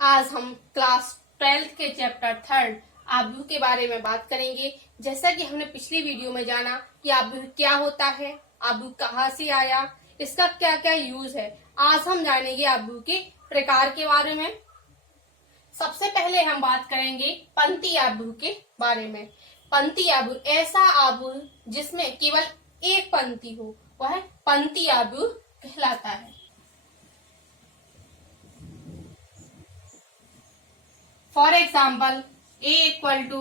आज हम class 12th के चैप्टर 3 आव्यूह के बारे में बात करेंगे। जैसा कि हमने पिछली वीडियो में जाना कि आव्यूह क्या होता है, आव्यूह कहाँ से आया, इसका क्या क्या यूज है। आज हम जानेंगे आव्यूह के प्रकार के बारे में। सबसे पहले हम बात करेंगे पंक्ति आव्यूह के बारे में। पंक्ति आव्यूह ऐसा आव्यूह जिसमें केवल एक पंक्ति हो, वह पंक्ति आव्यूह कहलाता है। For example a equal to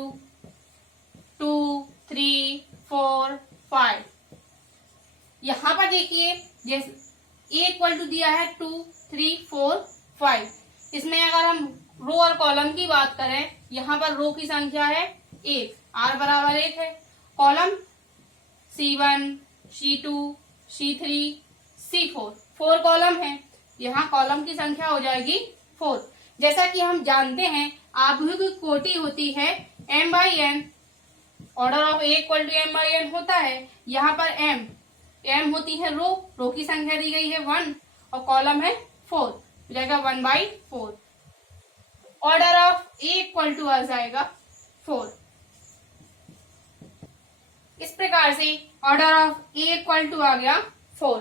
2, 3, 4, 5। यहाँ पर देखिए जैसे a इक्वल टू दिया है 2, 3, 4, 5। इसमें अगर हम रो और कॉलम की बात करें, यहाँ पर रो की संख्या है 1, r बराबर 1 है। Column C1, C2, C3, C4, 4 column है। यहाँ कॉलम की संख्या हो जाएगी 4। जैसा कि हम जानते हैं आव्यूह की कोटि होती है m/n। Order of a equal to m/n होता है। यहाँ पर m होती है रो की संख्या दी गई है 1 और कॉलम है 4, हो जाएगा 1/4। Order of a equal to आ जाएगा 4। इस प्रकार से order of a equal to आ गया 4।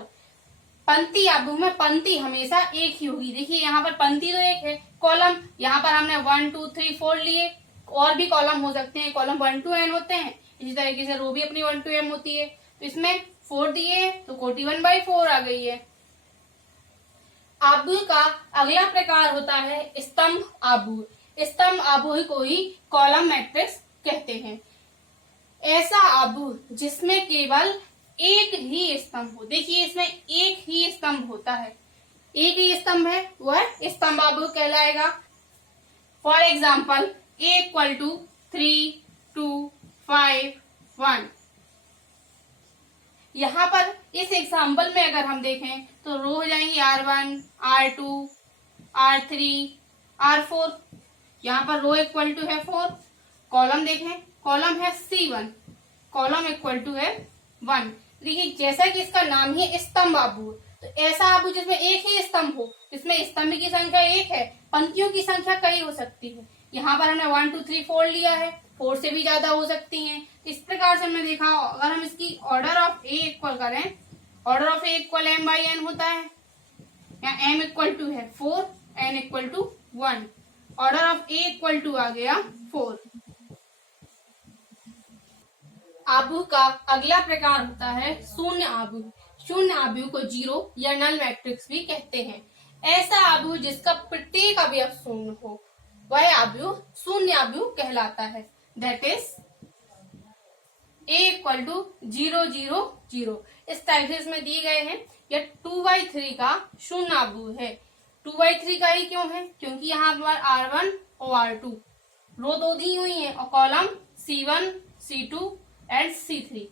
पंक्ति आव्यूह में पंक्ति हमेशा एक ही होगी। देखिए यहाँ पर पंक्ति तो एक है, कॉलम यहाँ पर हमने 1, 2, 3, 4 लिए, और भी कॉलम हो सकते हैं। कॉलम 1 to n होते हैं। इसी तरीके से रो भी अपनी 1 to m होती है। तो इसमें 4 दिए तो कोटि 1/4 आ गई है। आव्यूह का अगला प्रकार होता है स्तंभ आव्यूह। स्तंभ आव्यूह को ही कॉलम मैट्रिक्स कहते हैं। ऐसा आव्यूह जिसमें केवल एक ही स्तंभ हो। देखिए इसमें एक ही स्तंभ होता है, एक ही स्तंभ है, वह स्तंभ आव्यूह कहलाएगा। For example a equal to 3, 2, 5, 1। यहाँ पर इस एग्जाम्पल में अगर हम देखें तो रो हो जाएंगी R1, R2, R3, R4। यहाँ पर रो इक्वल टू है 4। कॉलम देखें, कॉलम है C1, कॉलम इक्वल टू है 1। देखिए जैसा कि इसका नाम ही स्तंभ आव्यूह, तो ऐसा आव्यूह जिसमें एक ही स्तंभ हो, इसमें स्तंभ की संख्या एक है, पंक्तियों की संख्या कई हो सकती है। यहाँ पर हमने 1, 2, 3, 4 लिया है, 4 से भी ज्यादा हो सकती हैं। इस प्रकार से हमने देखा, अगर हम इसकी ऑर्डर ऑफ a इक्वल करें, order of a equal m/n होता है। यहाँ m इक्वल टू है 4, n equal to 1। Order of a equal to आ गया 4। आव्यूह का अगला प्रकार होता है शून्य आव्यूह। शून्य आव्यूह को जीरो या नल मैट्रिक्स भी कहते हैं। ऐसा आव्यूह जिसका प्रत्येक अवयव शून्य हो, वह आव्यूह शून्य आव्यूह कहलाता है। That is a equal to 0, 0, 0। इस टाइप से इसमें दिए गए हैं। यह 2/3 का शून्य आव्यूह है। 2/3 का ही क्यों है? क्योंकि यहाँ पर R1 और R2 रो दो दी हुई है और column C1, C2 and C3,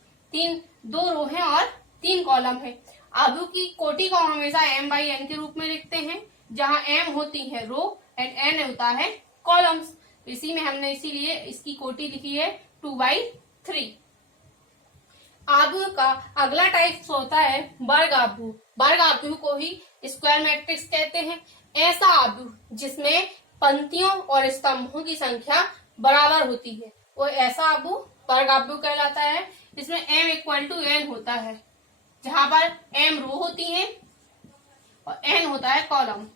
2 रो है और 3 कॉलम है। आव्यूह की कोटि को हमेशा m/n के रूप में लिखते हैं, जहां m होती है रो एंड n होता है कॉलम्स। इसी में हमने इसीलिए इसकी कोटि लिखी है 2/3। आव्यूह का अगला टाइप होता है वर्ग आव्यूह। वर्ग आव्यूह को ही स्क्वायर मैट्रिक्स कहते हैं। ऐसा आव्यूह जिसमें पंक्तियों और स्तंभों की संख्या बराबर होती है, वो ऐसा आव्यूह वर्ग आव्यूह कहलाता है। इसमें m इक्वल टू n होता है, जहां पर m रो होती है और n होता है कॉलम।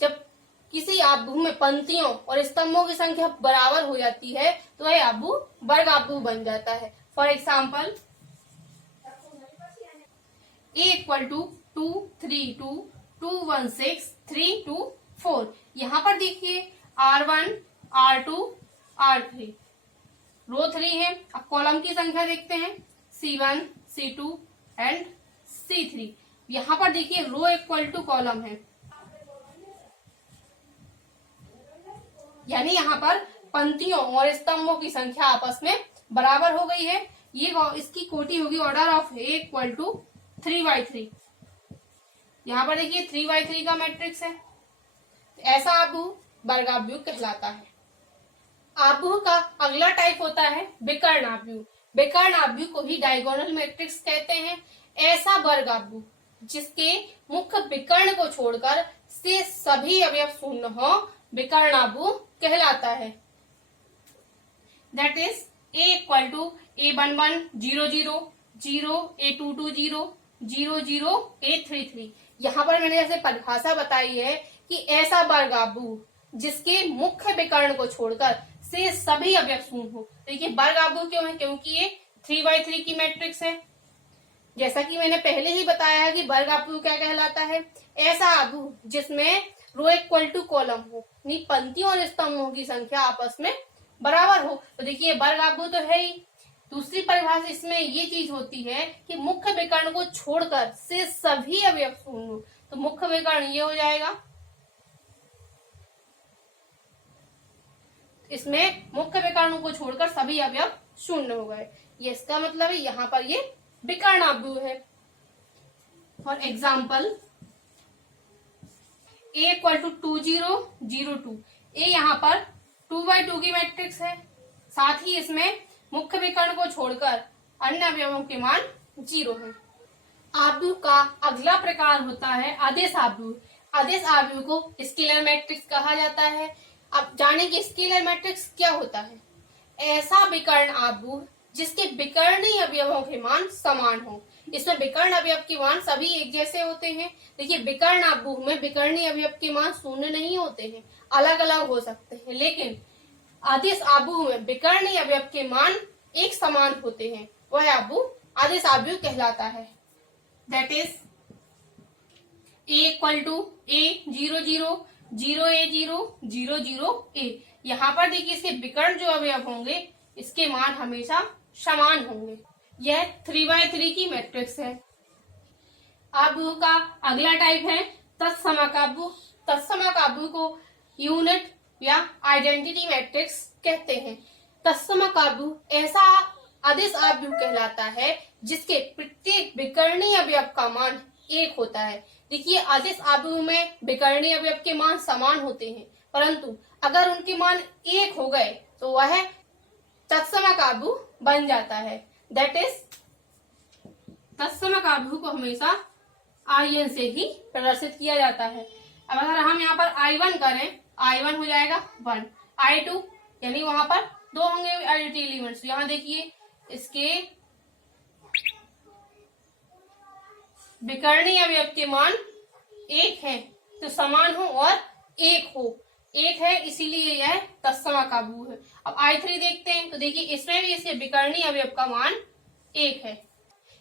जब किसी आव्यूह में पंक्तियों और स्तंभों की संख्या बराबर हो जाती है तो वह आव्यूह वर्ग आव्यूह बन जाता है। For example a equal to 2, 3, 2, 2, 1, 6, 3, 2, 4। यहाँ पर देखिए R1, R2, R3, रो 3 है। अब कॉलम की संख्या देखते हैं, C1, C2 एंड C3। यहाँ पर देखिए रो इक्वल टू कॉलम है, यानी यहाँ पर पंक्तियों और स्तंभों की संख्या आपस में बराबर हो गई है। ये इसकी कोटि होगी order of a equal to 3/3। यहाँ पर देखिए 3/3 का मैट्रिक्स है। ऐसा आव्यूह वर्ग आव्यूह कहलाता है। आव्यूह का अगला टाइप होता है विकर्ण आव्यूह। विकर्ण आव्यूह को ही डायगोनल मैट्रिक्स कहते हैं। ऐसा वर्ग आव्यूह जिसके मुख्य विकर्ण को छोड़कर से सभी अवयव शून्य हो विकर्ण आबू कहलाता है। That is A = A11 0 0 0 A22 0 0 0 A33। यहाँ पर मैंने जैसे परिभाषा बताई है कि ऐसा वर्ग आबू जिसके मुख्य विकर्ण को छोड़कर से सभी अवयव शून्य हो। देखिए वर्ग आबू क्यों है, क्योंकि ये 3x3 की मैट्रिक्स है। जैसा कि मैंने पहले ही बताया है कि वर्ग आबू क्या कहलाता है, ऐसा आबू जिसमें रो इक्वल टू कॉलम हो, यानी पंक्तियों और स्तंभों की संख्या आपस में बराबर हो। तो देखिए वर्ग आबू तो है ही। दूसरी परिभाषा इसमें ये चीज होती है कि मुख्य विकर्ण को छोड़कर से सभी अवयव शून्य हो। तो मुख्य विकर्ण ये हो जाएगा, इसमें मुख्य विकर्णों को छोड़कर सभी अवयव शून्य हो गए। ये इसका मतलब है यहाँ पर ये विकर्ण आबू है। For example A = 2 0 0 2। ए यहाँ पर 2x2 की मैट्रिक्स है, साथ ही इसमें मुख्य विकर्ण को छोड़कर अन्य अवयवों के मान 0 है। आबू का अगला प्रकार होता है अदिश आबू। अदिश आबू को स्केलर मैट्रिक्स कहा जाता है। अब जाने कि स्केलर मैट्रिक्स क्या होता है। ऐसा विकर्ण आबू जिसके विकर्णीय अवयवों के मान समान हो। इसमें विकर्ण अवयव के मान सभी एक जैसे होते हैं। देखिए विकर्ण आबू में विकर्णीय अवयव के मान शून्य नहीं होते हैं, अलग अलग हो सकते हैं, लेकिन अदिश आबू में विकर्णीय अवयव के मान एक समान होते हैं। वह आबू अदिश आबू कहलाता है। That is A = A 0 0 0 A 0 0 0 A। यहाँ पर देखिए इसके विकर्ण जो अवयव होंगे इसके मान हमेशा समान होंगे। यह 3x3 की मैट्रिक्स है। आबू का अगला टाइप है तत्समक आबू। तत्समक आबू को यूनिट या आइडेंटिटी मैट्रिक्स कहते हैं। तत्समक आबू ऐसा अदिश आबू कहलाता है जिसके प्रत्येक विकर्णीय अवयव का मान एक होता है। देखिए अदिश आबू में विकर्णीय अवयव के मान समान होते हैं, परंतु अगर उनके मान एक हो गए तो वह तत्समक आबू बन जाता है। दैट इज तत्समक आबू को हमेशा IN से ही प्रदर्शित किया जाता है। अब अगर हम यहाँ पर I1 करें, I1 हो जाएगा 1, I2 यानी वहां पर दो होंगे आइडेंटिटी एलिमेंट्स। यहाँ देखिए इसके विकर्णीय अवयव के मान एक है, तो समान हो और एक हो, एक है इसीलिए यह तत्समक आबू है। अब I3 देखते हैं, तो देखिए इसमें भी इसके विकर्णीय अवयव का मान एक है,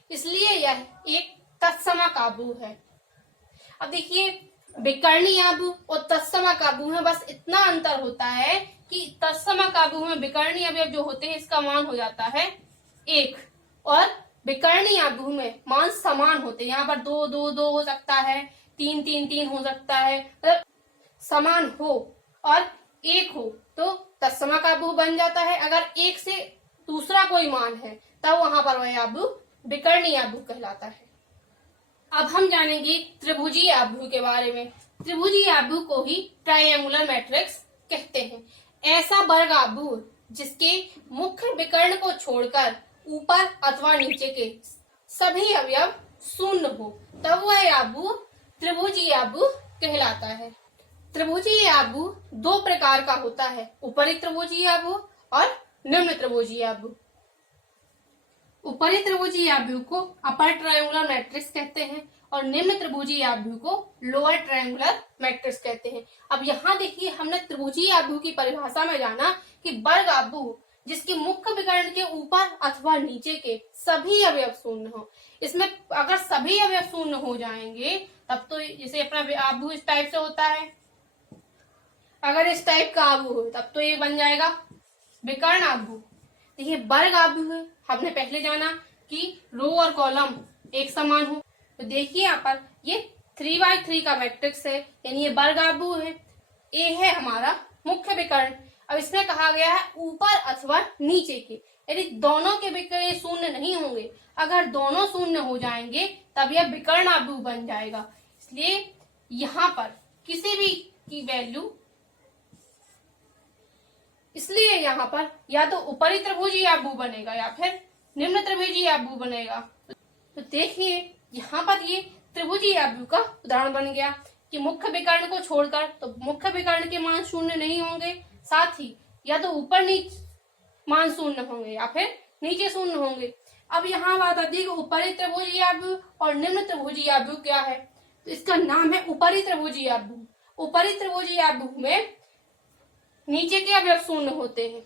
इसलिए यह एक तत्समक आबू है। अब देखिए विकर्णीय आबू और तत्समक आबू में बस इतना अंतर होता है कि तत्समक आबू में विकर्णीय अवयव जो होते हैं इसका मान हो जाता है एक, और विकर्णीय आबू में मान समान होते हैं। यहाँ पर 2 2 2 हो सकता है, 3 3 3 हो सकता है, मतलब समान हो और एक हो तो तत्समक आबू बन जाता है। अगर एक से दूसरा कोई मान है तब वहां पर वह आबू विकर्णीय आबू कहलाता है। अब हम जानेंगे त्रिभुजीय आबू के बारे में। त्रिभुजीय आबू को ही ट्रायंगुलर मैट्रिक्स कहते हैं। ऐसा वर्ग आबू जिसके मुख्य विकर्ण को छोड़कर ऊपर अथवा नीचे के सभी अवयव शून्य हो तब वह आबू त्रिभुजीय आबू कहलाता है। त्रिभुजीय आबू दो प्रकार का होता है, ऊपरी त्रिभुजीय आबू और निम्न त्रिभुजीय आबू। ऊपरी त्रिभुजीय आबू को अपर ट्रायंगुलर मैट्रिक्स कहते हैं और निम्न त्रिभुजीय आबू को लोअर ट्रायंगुलर मैट्रिक्स कहते हैं। अब यहाँ देखिए हमने त्रिभुजीय आबू की परिभाषा में जाना कि वर्ग आबू जिसके मुख्य विकर्ण के ऊपर अथवा नीचे के सभी अवयव शून्य हो। इसमें अगर सभी अवयव शून्य हो जाएंगे तब तो जैसे अपना आबू इस टाइप से होता है, अगर इस टाइप का आबू हो तब तो ये बन जाएगा विकर्ण आबू। देखिए वर्ग आबू है, हमने पहले जाना कि रो और कॉलम एक समान हो, तो देखिए यहाँ पर ये 3x3 का मैट्रिक्स है, यानी ये वर्ग आबू है। ए है हमारा मुख्य विकर्ण। अब इसमें कहा गया है ऊपर अथवा नीचे के, यदि दोनों के विकर्ण शून्य नहीं होंगे, अगर दोनों शून्य हो जाएंगे तब यह विकर्ण आबू बन जाएगा। इसलिए यहाँ पर किसी भी की वैल्यू, इसलिए यहाँ पर या तो ऊपरी त्रिभुजीय आबू बनेगा या फिर निम्न त्रिभुजीय आबू बनेगा। तो देखिए यहाँ पर ये त्रिभुजीय आबू का उदाहरण बन गया। कि मुख्य विकर्ण को छोड़कर, तो मुख्य विकर्ण के मान शून्य नहीं होंगे, साथ ही या तो ऊपर नीचे मान शून्य होंगे या फिर नीचे शून्य होंगे। अब यहाँ बात आती है कि ऊपरी त्रिभुजीय आव्यूह और निम्न त्रिभुजीय आव्यूह क्या है, तो इसका नाम है ऊपरी त्रिभुजीय आव्यूह। ऊपरी त्रिभुजीय आव्यूह में नीचे के अवयव शून्य होते हैं,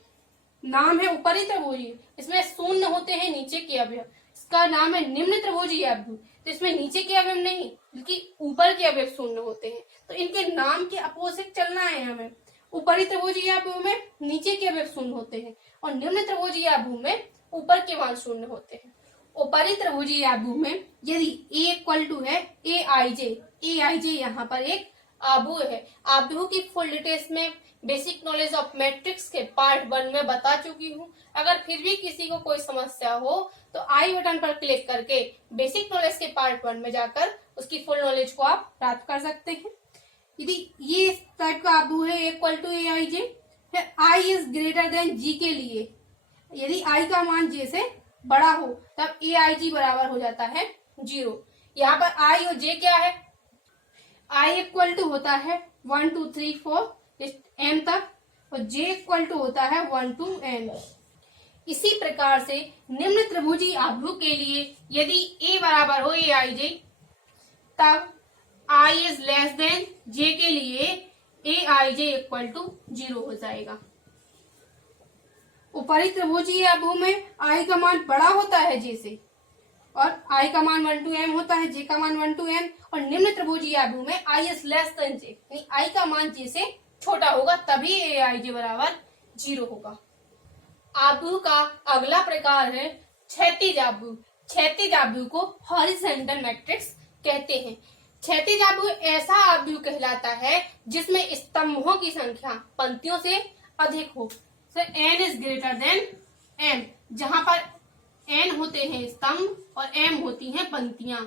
नाम है ऊपरी त्रिभुजीय, इसमें शून्य होते हैं नीचे के अवयव। इसका नाम है निम्न त्रिभुजीय आव्यूह, तो इसमें नीचे के अवयव नहीं बल्कि ऊपर के अवयव शून्य होते हैं। तो इनके नाम के अपोजिट चलना है हमें। ऊपरी त्रिभुजीय आव्यूह में नीचे के अवयव शून्य होते हैं और निम्न त्रिभुजीय आव्यूह में ऊपर के मान शून्य होते हैं। ऊपरी त्रिभुजीय आव्यूह में यदि a इक्वल टू है aij यहाँ पर एक आव्यूह है। आव्यूह की फुल डिटेल्स में बेसिक नॉलेज ऑफ मैट्रिक्स के पार्ट 1 में बता चुकी हूँ। अगर फिर भी किसी को कोई समस्या हो तो आई बटन पर क्लिक करके बेसिक नॉलेज के पार्ट 1 में जाकर उसकी फुल नॉलेज को आप प्राप्त कर सकते हैं। यदि ये इस टाइप का आव्यूह है इक्वल टू aij, फिर i is greater then g के लिए यदि i का मान j से बड़ा हो तब aij बराबर हो जाता है 0। यहाँ पर i और j क्या है, i इक्वल टू होता है 1 2 3 4 m तक और j इक्वल टू होता है 1 to n। इसी प्रकार से निम्न त्रिभुजीय आव्यूह के लिए यदि a बराबर हो aij तब i is less than j के लिए aij इक्वल टू 0 हो जाएगा। ऊपरी त्रिभुजीय आव्यूह में i का मान बड़ा होता है j से और i का मान 1 to m होता है, j का मान 1 to n। और निम्न त्रिभुजीय आव्यूह में i is less than j, यानी i का मान j से छोटा होगा तभी aij बराबर 0 होगा। आव्यूह का अगला प्रकार है क्षैतिज आव्यूह। क्षैतिज आव्यूह को हॉरिजॉन्टल मैट्रिक्स कहते हैं। क्षैतिज आव्यूह ऐसा आव्यूह कहलाता है जिसमें स्तंभों की संख्या पंक्तियों से अधिक हो। n is greater then m, जहां पर n होते हैं स्तंभ और m होती हैं पंक्तियां।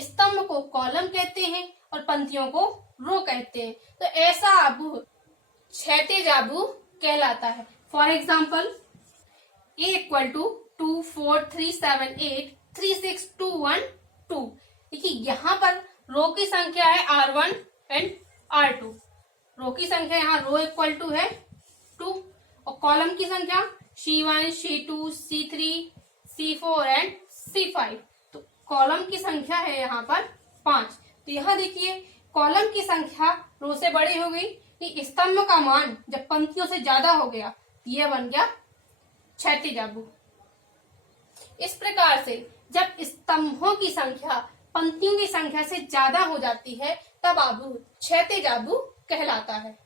स्तंभ को कॉलम कहते हैं और पंक्तियों को रो कहते हैं। तो ऐसा आव्यूह क्षैतिज आव्यूह कहलाता है। For example a equal to 2 4 3 7 8 3 6 2 1 2। देखिए यहाँ पर रो की संख्या है r1 एंड r2। रो की संख्या यहाँ रो इक्वल टू है 2 और कॉलम की संख्या c1 c2 c3 c4 and c5। तो कॉलम की संख्या है यहाँ पर 5। तो यहाँ देखिए कॉलम की संख्या रो से बड़ी हो गई, स्तंभ का मान जब पंक्तियों से ज्यादा हो गया तो यह बन गया क्षैतिज आव्यूह। इस प्रकार से जब स्तंभों की संख्या पंक्तियों की संख्या से ज्यादा हो जाती है तब आव्यूह क्षैतिज आव्यूह कहलाता है।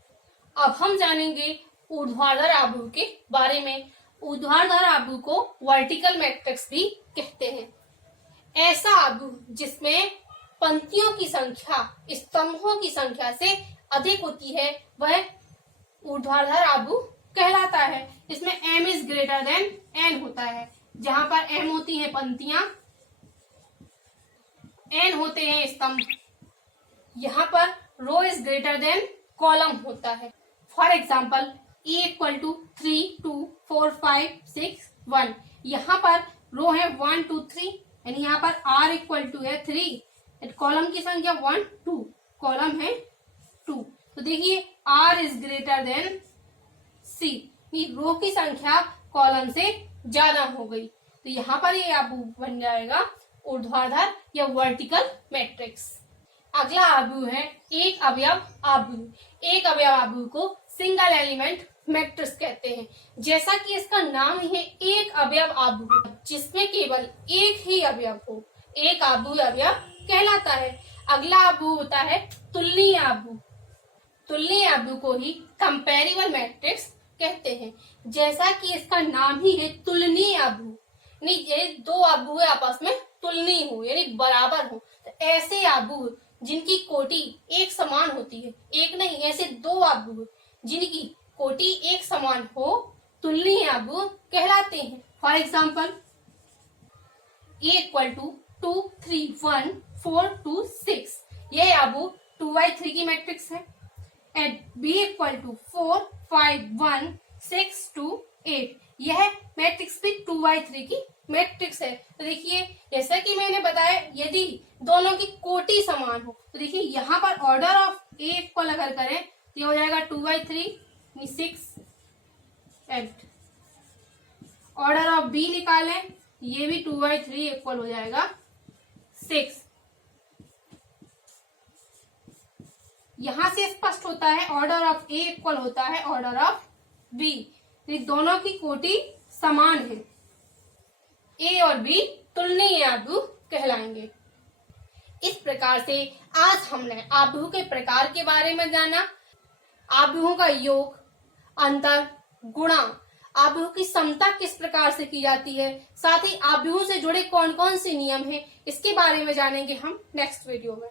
अब हम जानेंगे ऊर्ध्वाधर आव्यूह के बारे में। ऊर्ध्वाधर आव्यूह को वर्टिकल मैट्रिक्स भी कहते हैं। ऐसा आव्यूह जिसमें पंक्तियों की संख्या स्तंभों की संख्या से अधिक होती है वह ऊर्ध्वाधर आव्यूह कहलाता है। इसमें m is greater then n होता है, जहां पर m होती हैं पंक्तियां, n होते हैं स्तंभ। यहाँ पर row is greater than column होता है। For example a equal to 3 2 4 5 6 1। यहाँ पर रो है 1 2 3, यानी यहाँ पर r इक्वल टू है 3, कॉलम की संख्या 1 2, कॉलम है 2। तो देखिए r is greater then c, रो की संख्या कॉलम से ज्यादा हो गई। तो यहाँ पर ये आव्यूह बन जाएगा ऊर्ध्वाधर या वर्टिकल मैट्रिक्स। अगला आव्यूह है एक अवयव आव्यूह। एक अवयव आव्यूह को सिंगल एलिमेंट मैट्रिक्स कहते हैं। जैसा कि इसका नाम ही है एक अवयव आव्यूह, जिसमें केवल एक ही अवयव हो, एक आव्यूह अवयव कहलाता है। अगला आव्यूह होता है तुलनीय आव्यूह। तुलनीय आव्यूह को ही कंपैरेबल मैट्रिक्स कहते हैं। जैसा कि इसका नाम ही है तुलनीय आव्यूह, यानी ये दो आव्यूह आपस में तुलनीय हो यानी बराबर हो। तो ऐसे आव्यूह जिनकी कोटि एक समान होती है, एक नहीं ऐसे दो आव्यूह जिनकी कोटि एक समान हो तुलनीय आव्यूह कहलाते हैं। For example a equal to 2 3 1 4 2 6, यह आव्यूह 2x3 की मैट्रिक्स है। एंड b इक्वल टू 4 5 1 6 2 8, यह मैट्रिक्स भी 2x3 की मैट्रिक्स है। तो देखिए जैसा कि मैंने बताया, यदि दोनों की कोटि समान हो तो देखिए यहाँ पर ऑर्डर ऑफ ए इक्वल अगर करें तो ये हो जाएगा 2x3 6 8। ऑर्डर ऑफ बी निकालें, ये भी 2x3 इक्वल हो जाएगा 6। यहां से स्पष्ट होता है ऑर्डर ऑफ ए इक्वल होता है ऑर्डर ऑफ बी। दोनों की कोटि समान है, ए और बी तुलनीय आव्यूह कहलाएंगे। इस प्रकार से आज हमने आव्यूह के प्रकार के बारे में जाना, आव्यूहों का योग, अंतर, गुणा, आव्यूह की समता किस प्रकार से की जाती है, साथ ही आव्यूहों से जुड़े कौन कौन से नियम हैं, इसके बारे में जानेंगे हम नेक्स्ट वीडियो में।